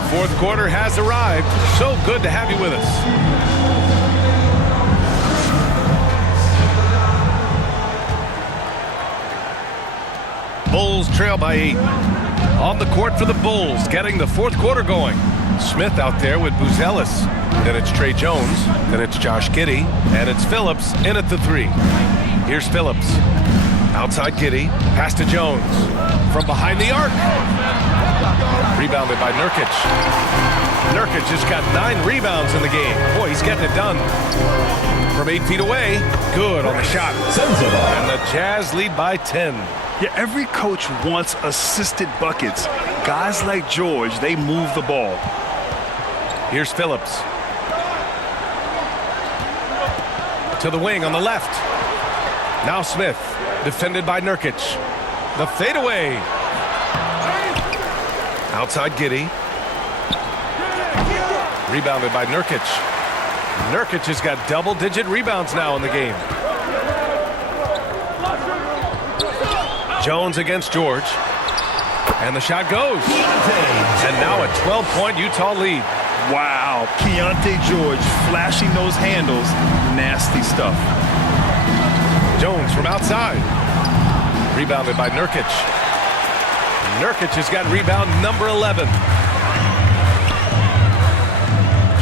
The fourth quarter has arrived. So good to have you with us. Bulls trail by 8. On the court for the Bulls, getting the fourth quarter going. Smith out there with Buzelis. Then it's Trey Jones. Then it's Josh Giddey. And it's Phillips in at the 3. Here's Phillips. Outside Giddey. Pass to Jones. From behind the arc. Rebounded by Nurkic. Nurkic just got 9 rebounds in the game. Boy, he's getting it done. From 8 feet away. Good on the shot. And the Jazz lead by 10. Yeah, every coach wants assisted buckets. Guys like George, they move the ball. Here's Phillips. To the wing on the left. Now Smith, defended by Nurkic. The fadeaway. Outside Giddey. Rebounded by Nurkic. Nurkic has got double-digit rebounds now in the game. Jones against George. And the shot goes. And now a 12-point Utah lead. Wow, Keontae George flashing those handles. Nasty stuff. Jones from outside. Rebounded by Nurkic. Nurkic has got rebound number 11.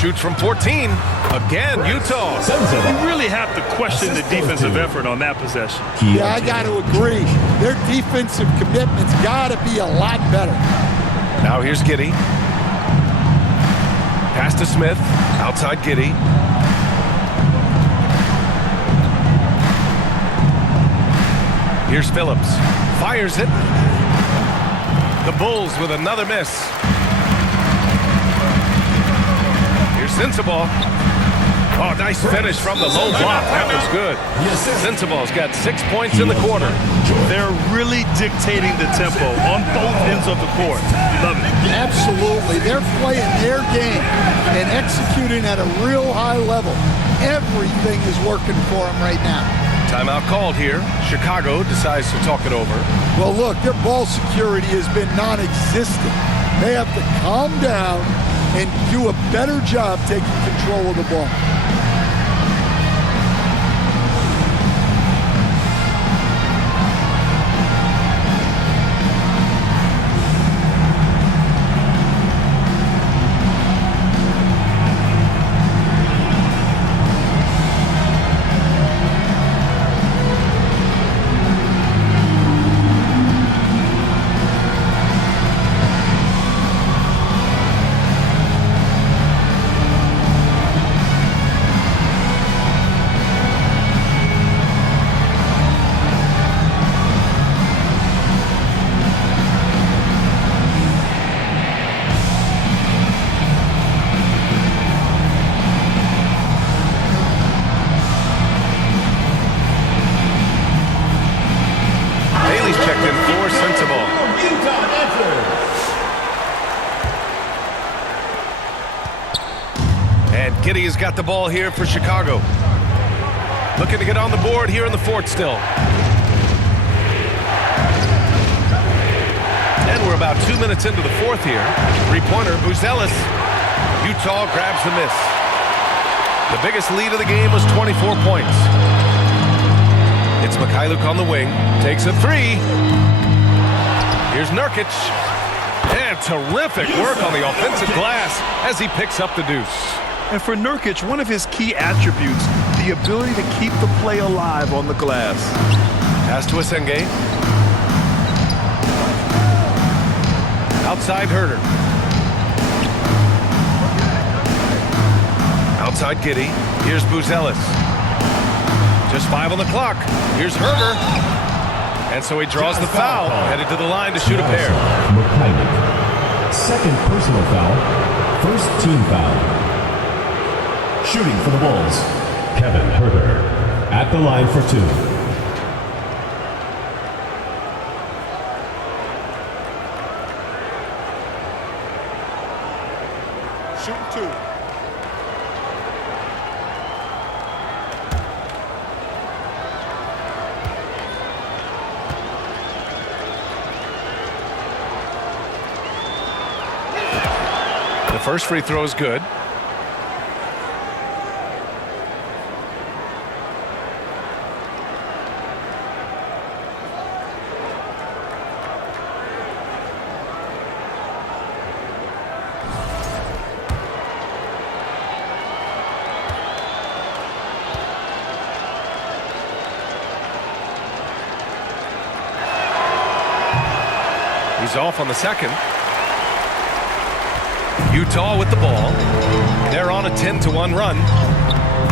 Shoots from 14. Again, Utah. You really have to question the defensive effort on that possession. Yeah, I got to agree. Their defensive commitment's got to be a lot better. Now here's Giddey. Pass to Smith. Outside Giddey. Here's Phillips. Fires it. The Bulls with another miss. Here's Sensabaugh. Oh, nice finish from the low block. That was good. Sensabaugh's got 6 points in the quarter. They're really dictating the tempo on both ends of the court. Love it. Absolutely. They're playing their game and executing at a real high level. Everything is working for them right now. Timeout called here. Chicago decides to talk it over. Well, look, their ball security has been non-existent. They have to calm down and do a better job taking control of the ball. Giddey has got the ball here for Chicago. Looking to get on the board here in the fourth still. And we're about 2 minutes into the fourth here. Three-pointer, Buzelis. Utah grabs the miss. The biggest lead of the game was 24 points. It's Mikhailuk on the wing. Takes a 3. Here's Nurkic. And terrific work on the offensive glass as he picks up the deuce. And for Nurkic, one of his key attributes, the ability to keep the play alive on the glass. Pass to Asenge. Outside Herter. Outside Giddey. Here's Buzelis. Just 5 on the clock. Here's Herter. And so he draws the foul, headed to the line to shoot a pair. Second personal foul. First team foul. Shooting for the Bulls, Kevin Herter at the line for 2. Shooting 2. first free throw is good. He's off on the second. Utah with the ball. They're on a 10-1 run.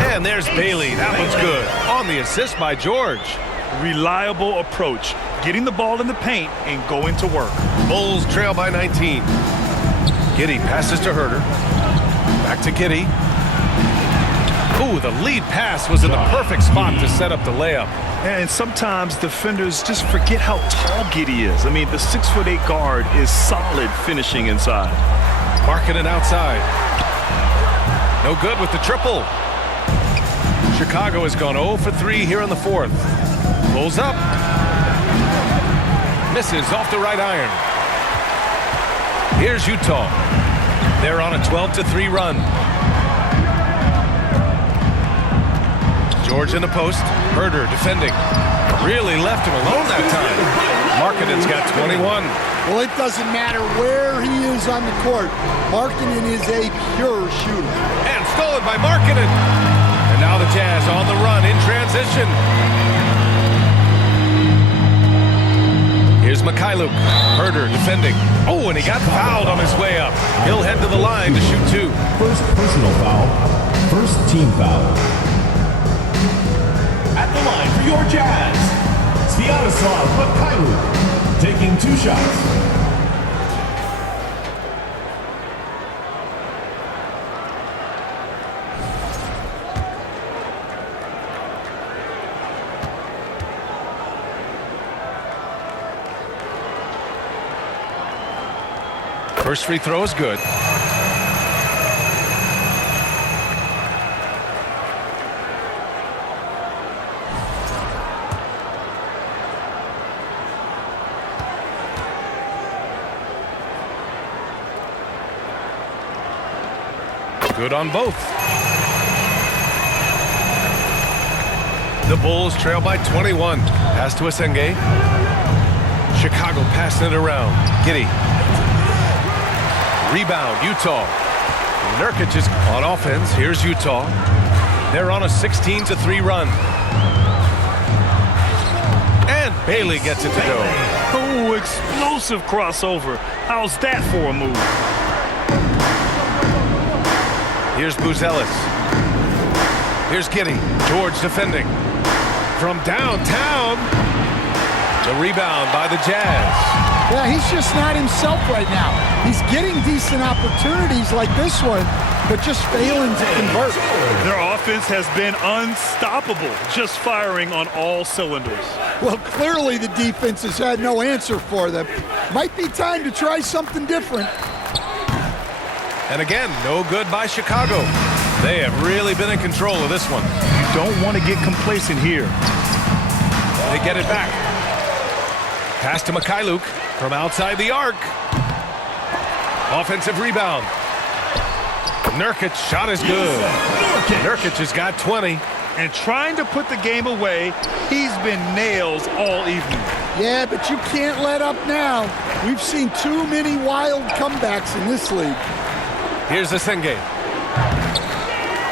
And there's Bailey. That one's good. On the assist by George. Reliable approach. Getting the ball in the paint and going to work. Bulls trail by 19. Giddey passes to Herder. Back to Giddey. Ooh, the lead pass was in the perfect spot to set up the layup. And sometimes defenders just forget how tall Giddey is. I mean, the 6'8" guard is solid finishing inside. Marking it outside. No good with the triple. Chicago has gone 0 for 3 here in the fourth. Pulls up. Misses off the right iron. Here's Utah. They're on a 12-3 run. George in the post. Herder defending. Really left him alone that time. Markkanen's got 21. Well, it doesn't matter where he is on the court. Markkanen is a pure shooter. And stolen by Markkanen. And now the Jazz on the run in transition. Here's Mikhailuk. Herder defending. Oh, and he got fouled on his way up. He'll head to the line to shoot 2. First personal foul. First team foul. At the line for your Jazz, Sviatoslav Mikhailuk, taking 2 shots. First free throw is good. Good on both. The Bulls trail by 21. Pass to Asenge. Chicago passing it around. Giddey. Rebound, Utah. Nurkic is on offense. Here's Utah. They're on a 16-3 run. And Bailey gets it to go. Oh, explosive crossover. How's that for a move? Here's Buzelis. Here's Giddey. George defending. From downtown. The rebound by the Jazz. Yeah, he's just not himself right now. He's getting decent opportunities like this one, but just failing to convert. Their offense has been unstoppable, just firing on all cylinders. Well, clearly the defense has had no answer for them. Might be time to try something different. And again, no good by Chicago. They have really been in control of this one. You don't want to get complacent here. They get it back. Pass to Mikhailuk from outside the arc. Offensive rebound. Nurkic shot is good. Nurkic has got 20. And trying to put the game away, he's been nails all evening. Yeah, but you can't let up now. We've seen too many wild comebacks in this league. Here's Asenge.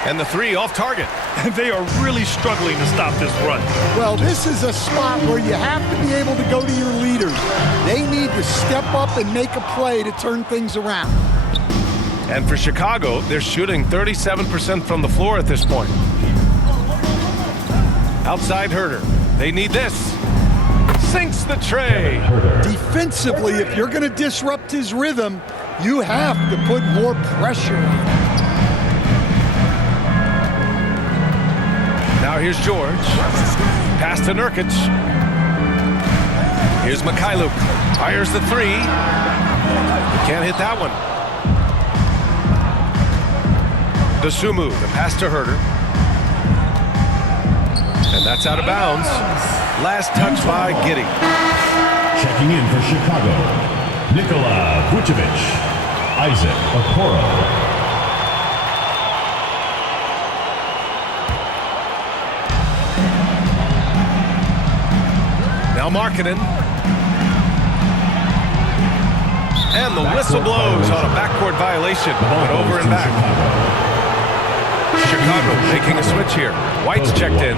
And the 3 off target. And they are really struggling to stop this run. Well, this is a spot where you have to be able to go to your leaders. They need to step up and make a play to turn things around. And for Chicago, they're shooting 37% from the floor at this point. Outside Herder. They need this. Sinks the tray. Defensively, if you're going to disrupt his rhythm, you have to put more pressure on him. Now here's George. Pass to Nurkic. Here's Mikhailuk. Fires the 3. Can't hit that one. Dosunmu, the pass to Herder. And that's out of bounds. Last touch by Giddey. Checking in for Chicago, Nikola Vucevic. Isaac Okoro. Now Markkanen. And the whistle blows on a backcourt violation. But over and back. Chicago making a switch here. White's checked in.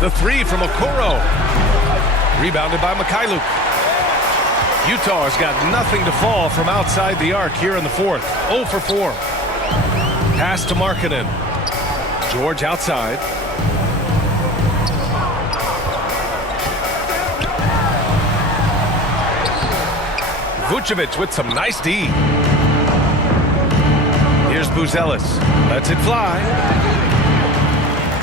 The three from Okoro. Rebounded by Mikhailuk. Utah has got nothing to fall from outside the arc here in the fourth. 0 for 4. Pass to Markkanen. George outside. Vucevic with some nice D. Here's Buzelis. Lets it fly.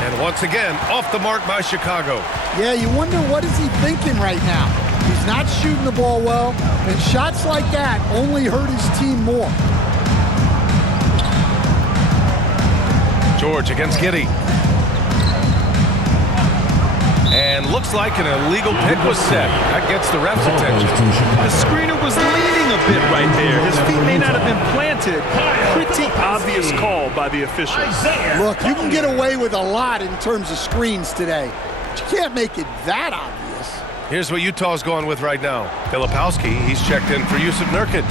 And once again, off the mark by Chicago. Yeah, you wonder what is he thinking right now. He's not shooting the ball well, and shots like that only hurt his team more. George against Giddey. And looks like an illegal pick was set. That gets the ref's attention. The screener was leaning a bit right there. His feet may not have been planted. Pretty obvious call by the officials. Look, you can get away with a lot in terms of screens today, but you can't make it that obvious. Here's what Utah's going with right now. Filipowski, he's checked in for Jusuf Nurkic.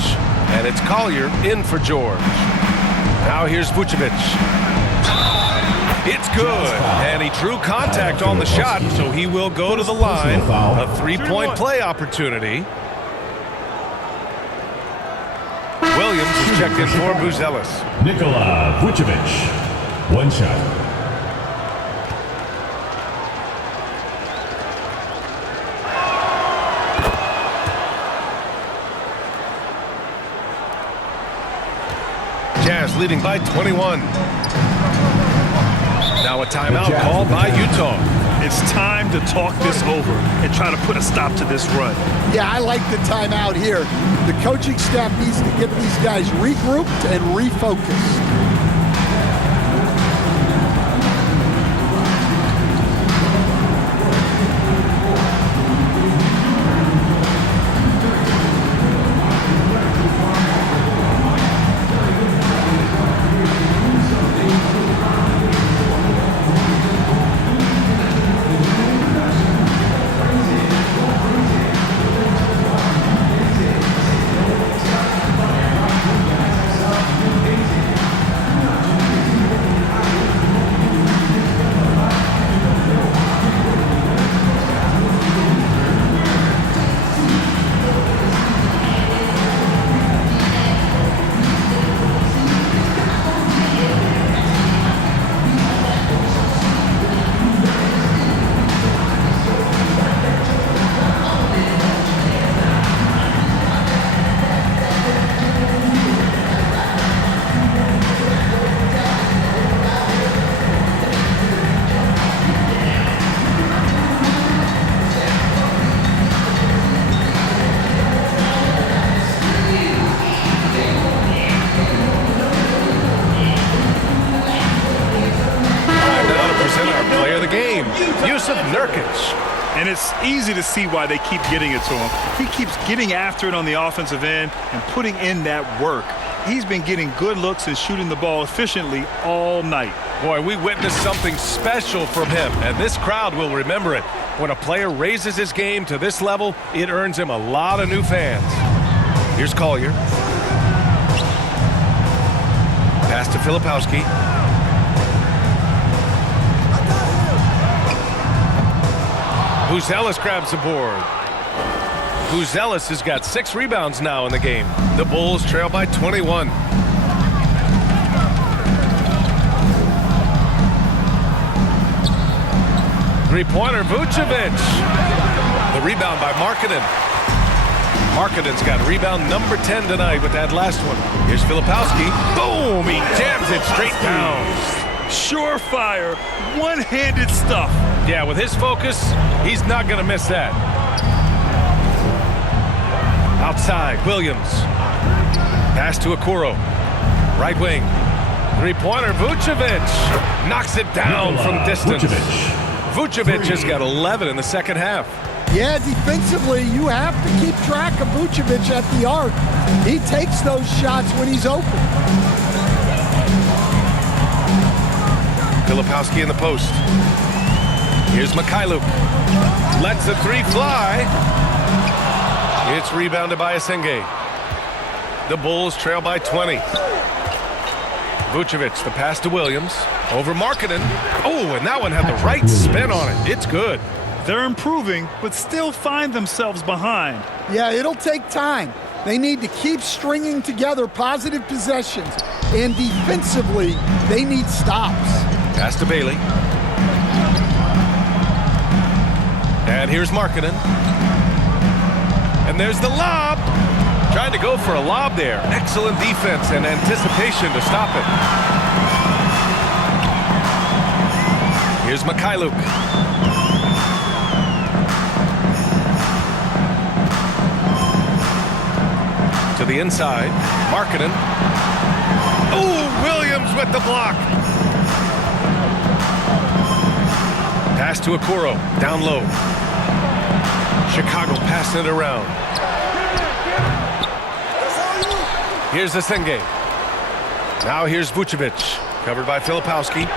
And it's Collier in for George. Now here's Vucevic. It's good. And he drew contact on the shot, so he will go to the line. A three-point play opportunity. Williams is checked in for Buzelis. Nikola Vucevic. One shot. Jazz leading by 21. Now a timeout called by Utah. It's time to talk this over and try to put a stop to this run. Yeah, I like the timeout here. The coaching staff needs to get these guys regrouped and refocused. And it's easy to see why they keep getting it to him. He keeps getting after it on the offensive end and putting in that work. He's been getting good looks and shooting the ball efficiently all night. Boy, we witnessed something special from him, and this crowd will remember it. When a player raises his game to this level, it earns him a lot of new fans. Here's Collier. Pass to Filipowski. Buzelis grabs the board. Buzelis has got 6 rebounds now in the game. The Bulls trail by 21. Three-pointer, Vucevic. The rebound by Markkanen. Markkanen's got rebound number 10 tonight with that last one. Here's Filipowski. Boom! He jams it straight down. Surefire, one-handed stuff. Yeah, with his focus, he's not going to miss that. Outside, Williams. Pass to Okoro. Right wing. Three-pointer, Vucevic knocks it down from distance. Vucevic has got 11 in the second half. Yeah, defensively, you have to keep track of Vucevic at the arc. He takes those shots when he's open. Filipowski in the post. Here's Mikhailuk. Lets the three fly. It's rebounded by Asenge. The Bulls trail by 20. Vucevic, the pass to Williams. Over Markkanen. Oh, and that one had the right spin on it. It's good. They're improving, but still find themselves behind. Yeah, it'll take time. They need to keep stringing together positive possessions. And defensively, they need stops. Pass to Bailey. And here's Markkanen. And there's the lob. Trying to go for a lob there. Excellent defense and anticipation to stop it. Here's Mikhailuk. To the inside. Markkanen. Oh, Williams with the block. Pass to Okoro. Down low. Chicago passing it around. Here's Asenge. Now here's Vucevic. Covered by Filipowski.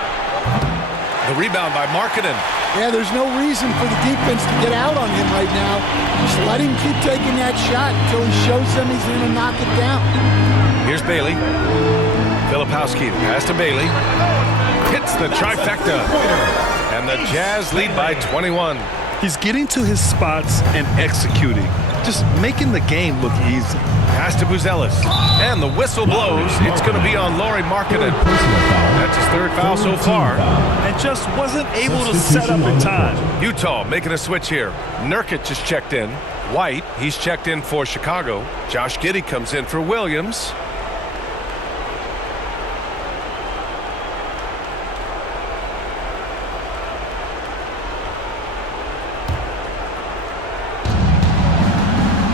The rebound by Markkanen. Yeah, there's no reason for the defense to get out on him right now. Just let him keep taking that shot until he shows them he's going to knock it down. Here's Bailey. Filipowski, pass to Bailey. Hits the trifecta. And the Jazz lead by 21. He's getting to his spots and executing. Just making the game look easy. Pass to Buzelis. And the whistle blows. It's going to be on Lauri Markkanen. That's his third foul so far. And just wasn't able to set up in time. Utah making a switch here. Nurkic is checked in. White, he's checked in for Chicago. Josh Giddey comes in for Williams.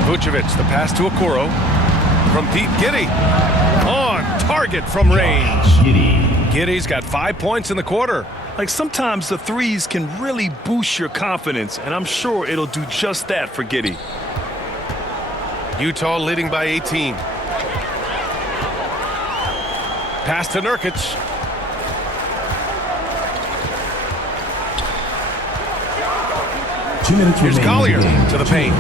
Vucevic, the pass to Okoro. From deep, Giddey. On target from range. Giddey's got 5 points in the quarter. Like sometimes the threes can really boost your confidence, and I'm sure it'll do just that for Giddey. Utah leading by 18. Pass to Nurkic. Here's Collier to the paint.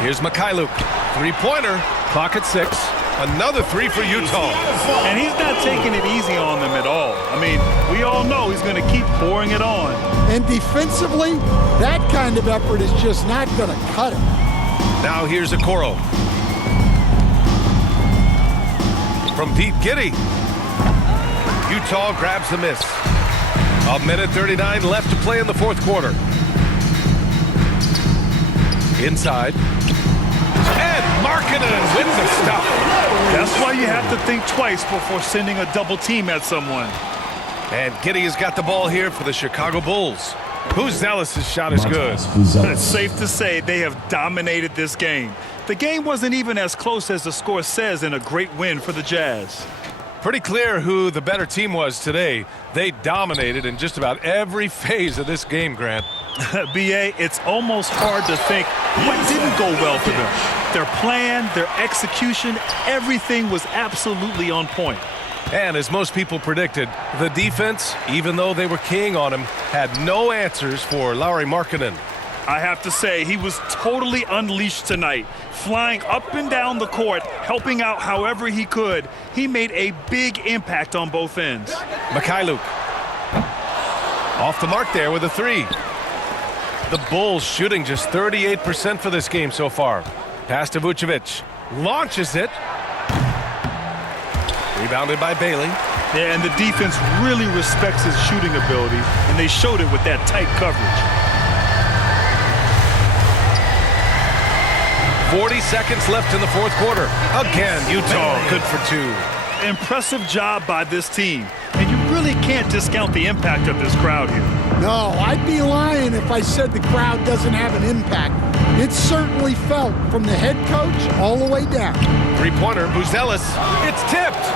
Here's Mikhailuk. Three-pointer. Clock at 6. Another three for Utah. And he's not taking it easy on them at all. I mean, we all know he's going to keep pouring it on. And defensively, that kind of effort is just not going to cut it. Now here's Okoro. From deep, Giddey. Utah grabs the miss. 1:39 left to play in the fourth quarter. Inside. And Markkanen wins the stop. That's why you have to think twice before sending a double team at someone. And Giddey has got the ball here for the Chicago Bulls. Buzelis' shot is good. It's safe to say they have dominated this game. The game wasn't even as close as the score says in a great win for the Jazz. Pretty clear who the better team was today. They dominated in just about every phase of this game, Grant. B.A., it's almost hard to think what didn't go well for them. Their plan, their execution, everything was absolutely on point. And as most people predicted, the defense, even though they were keying on him, had no answers for Lauri Markkanen. I have to say, he was totally unleashed tonight, flying up and down the court, helping out however he could. He made a big impact on both ends. Mikhailuk. Off the mark there with a three. The Bulls shooting just 38% for this game so far. Pass to Vucevic. Launches it. Rebounded by Bailey. Yeah, and the defense really respects his shooting ability, and they showed it with that tight coverage. 40 seconds left in the fourth quarter. Again, Utah good for two. Impressive job by this team, and you really can't discount the impact of this crowd here. No, I'd be lying if I said the crowd doesn't have an impact. It's certainly felt from the head coach all the way down. Three-pointer, Buzelis. It's tipped.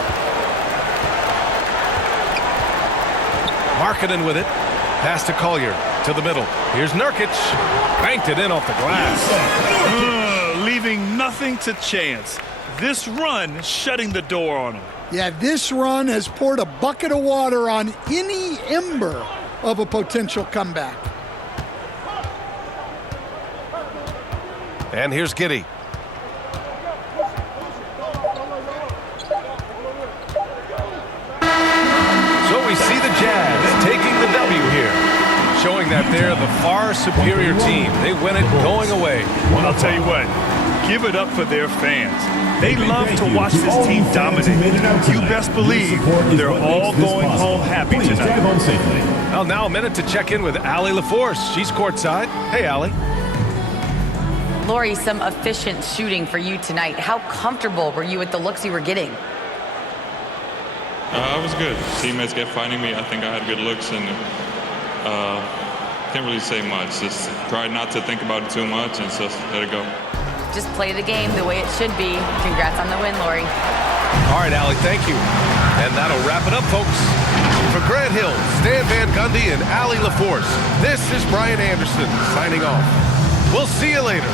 Markkanen with it. Pass to Collier. To the middle. Here's Nurkic. Banked it in off the glass. Leaving nothing to chance. This run shutting the door on him. Yeah, this run has poured a bucket of water on any ember of a potential comeback. And here's Giddey. So we see the Jazz taking the W here, showing that they're the far superior team. They win it going away. I'll tell you what, give it up for their fans. They love to watch this team dominate. You best believe they're all going home happy tonight. Well, now a minute to check in with Allie LaForce. She's courtside. Hey, Allie. Lori, some efficient shooting for you tonight. How comfortable were you with the looks you were getting? I was good. Teammates kept finding me. I think I had good looks, and can't really say much. Just try not to think about it too much and just let it go. Just play the game the way it should be. Congrats on the win, Lori. All right, Allie, thank you. And that'll wrap it up, folks. For Grant Hill, Stan Van Gundy, and Allie LaForce, this is Brian Anderson signing off. We'll see you later.